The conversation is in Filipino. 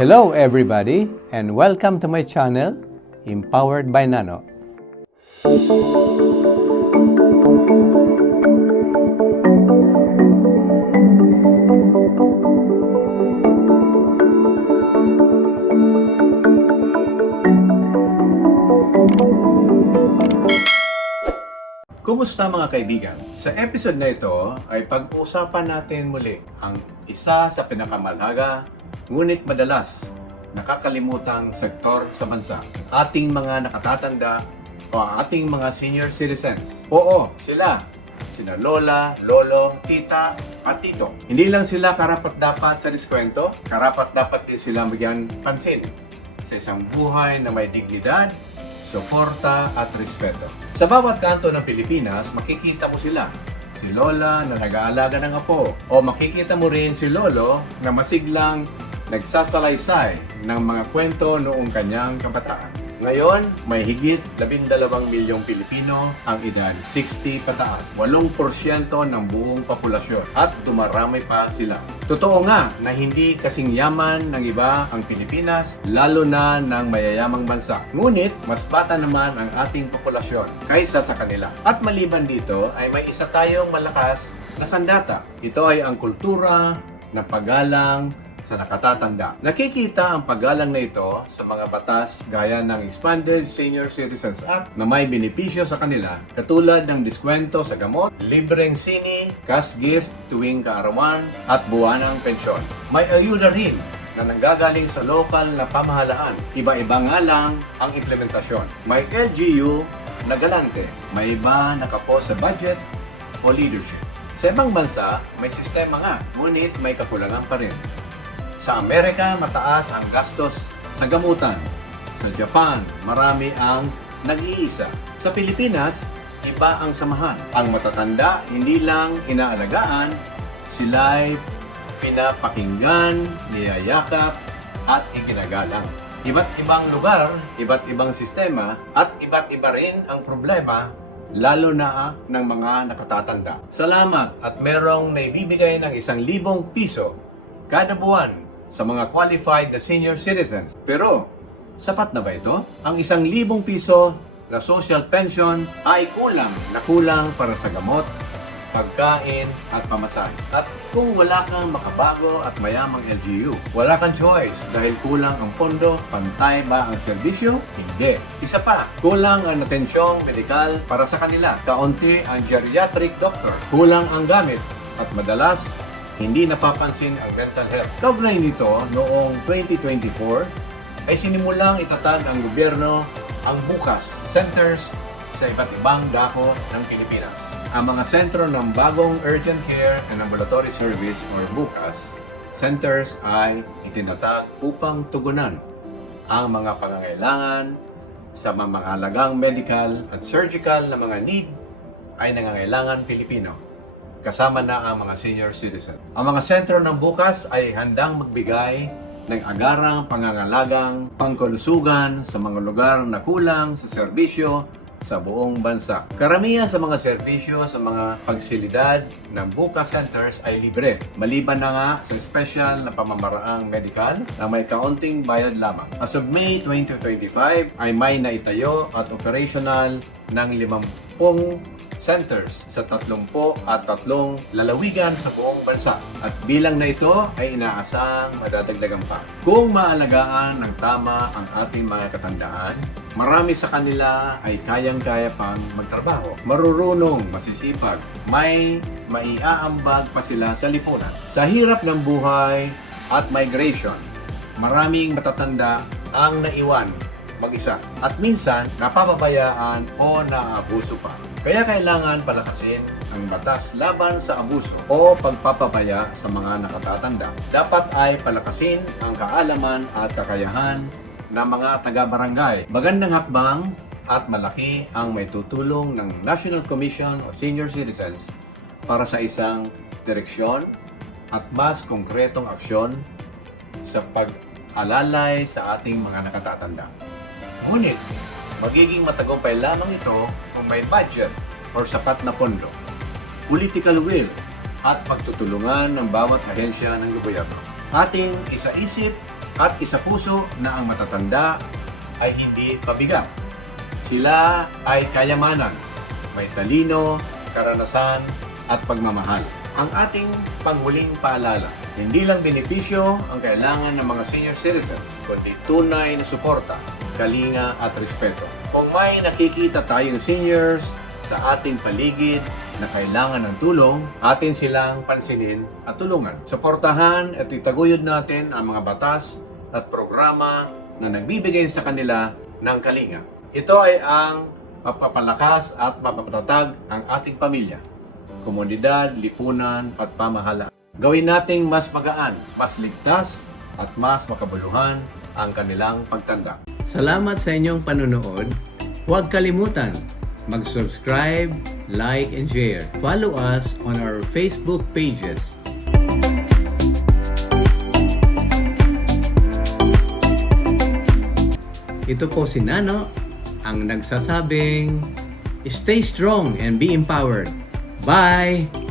Hello everybody and welcome to my channel, Empowered by Nano. Kumusta mga kaibigan? Sa episode na ito ay pag-uusapan natin muli ang isa sa pinakamalaga ngunit madalas nakakalimutang sektor sa bansa. Ating mga nakatatanda o ating mga senior citizens. Oo, sina lola, lolo, tita at tito. Hindi lang sila karapat-dapat sa diskwento, karapat-dapat din sila bigyan pansin sa isang buhay na may dignidad, suporta at respeto. Sa bawat kanto ng Pilipinas, makikita mo sila. Si lola na nag-aalaga ng apo. O makikita mo rin si lolo na masiglang nagsasalaysay ng mga kwento noong kanyang kabataan. Ngayon, may higit 12 milyong Pilipino ang edad 60 pataas. 8% ng buong populasyon at dumarami pa sila. Totoo nga na hindi kasing yaman ng iba ang Pilipinas, lalo na ng mayayamang bansa. Ngunit, mas bata naman ang ating populasyon kaysa sa kanila. At maliban dito ay may isa tayong malakas na sandata. Ito ay ang kultura ng paggalang sa nakatatanda. Nakikita ang paggalang na ito sa mga batas gaya ng Expanded Senior Citizens Act na may benepisyo sa kanila katulad ng diskwento sa gamot, libreng sini, cash gift tuwing kaarawan at buwanang pensyon. May ayuda rin na nanggagaling sa lokal na pamahalaan. Iba-iba nga lang ang implementasyon. May LGU na galante, may iba nakapost sa budget o leadership. Sa ibang bansa, may sistema nga, ngunit may kakulangan pa rin. Sa Amerika, mataas ang gastos sa gamutan. Sa Japan, marami ang nag-iisa. Sa Pilipinas, iba ang samahan. Ang matatanda, hindi lang inaalagaan, sila'y pinapakinggan, niyayakap, at iginagalang. Iba't ibang lugar, iba't ibang sistema, at iba't iba rin ang problema, lalo na ng mga nakatatanda. Salamat at merong naibibigay ng 1,000 piso kada buwan sa mga qualified na senior citizens. Pero, sapat na ba ito? Ang 1,000 piso na social pension ay kulang para sa gamot, pagkain at pamasahe. At kung wala kang makabago at mayamang LGU, wala kang choice dahil kulang ang pondo, pantay ba ang serbisyo? Hindi. Isa pa, kulang ang atensyong medikal para sa kanila. Kaunti ang geriatric doctor. Kulang ang gamit at madalas hindi napapansin ang mental health. Kaugnay nito, noong 2024, ay sinimulang itatag ang gobyerno ang BUCAS Centers sa iba't ibang dako ng Pilipinas. Ang mga sentro ng bagong Urgent Care and Ambulatory Service or BUCAS Centers ay itinatag upang tugunan ang mga pangangailangan sa mga halagang medical at surgical na mga need ay nangangailangan Pilipino. Kasama na ang mga senior citizen. Ang mga sentro ng BUCAS ay handang magbigay ng agarang pangangalagang pangkalusugan sa mga lugar na kulang sa serbisyo sa buong bansa. Karamihan sa mga serbisyo sa mga pagsilidad ng BUCAS centers ay libre. Maliban na nga sa special na pamamaraang medical na may kaunting bayad lamang. As of May 2025 ay may naitayo at operational ng 50 centers sa 33 lalawigan sa buong bansa. At bilang na ito ay inaasang madadagdagan pa. Kung maalagaan ng tama ang ating mga katandaan, marami sa kanila ay kayang-kaya pang magtrabaho. Marurunong, masisipag, may maiaambag pa sila sa lipunan. Sa hirap ng buhay at migration, maraming matatanda ang naiwan mag-isa at minsan napapabayaan o naabuso pa. Kaya kailangan palakasin ang batas laban sa abuso o pagpapabaya sa mga nakatatanda. Dapat ay palakasin ang kaalaman at kakayahan ng mga taga-barangay. Magandang hakbang at malaki ang may tutulong ng National Commission of Senior Citizens para sa isang direksyon at mas konkretong aksyon sa pag-alalay sa ating mga nakatatanda. Ngunit, magiging matagumpay lamang ito kung may budget or sapat na pondo, political will at pagtutulungan ng bawat ahensya ng gobyerno. Ating isa-isip At isa puso na ang matatanda ay hindi pabigat. Sila ay kayamanan, may talino, karanasan at pagmamahal. Ang ating panghuling paalala, hindi lang benepisyo ang kailangan ng mga senior citizens, kundi tunay na suporta, kalinga at respeto. Kung may nakikita tayong seniors sa ating paligid na kailangan ng tulong, atin silang pansinin at tulungan. Suportahan at itaguyod natin ang mga batas at programa na nagbibigay sa kanila ng kalinga. Ito ay ang mapapalakas at mapapatatag ang ating pamilya, komunidad, lipunan at pamahalaan. Gawin nating mas magaan, mas ligtas at mas makabuluhan ang kanilang pagtanda. Salamat sa inyong panunood. Huwag kalimutan mag-subscribe, like, and share. Follow us on our Facebook pages. Ito po si Nano, ang nagsasabing, stay strong and be empowered. Bye!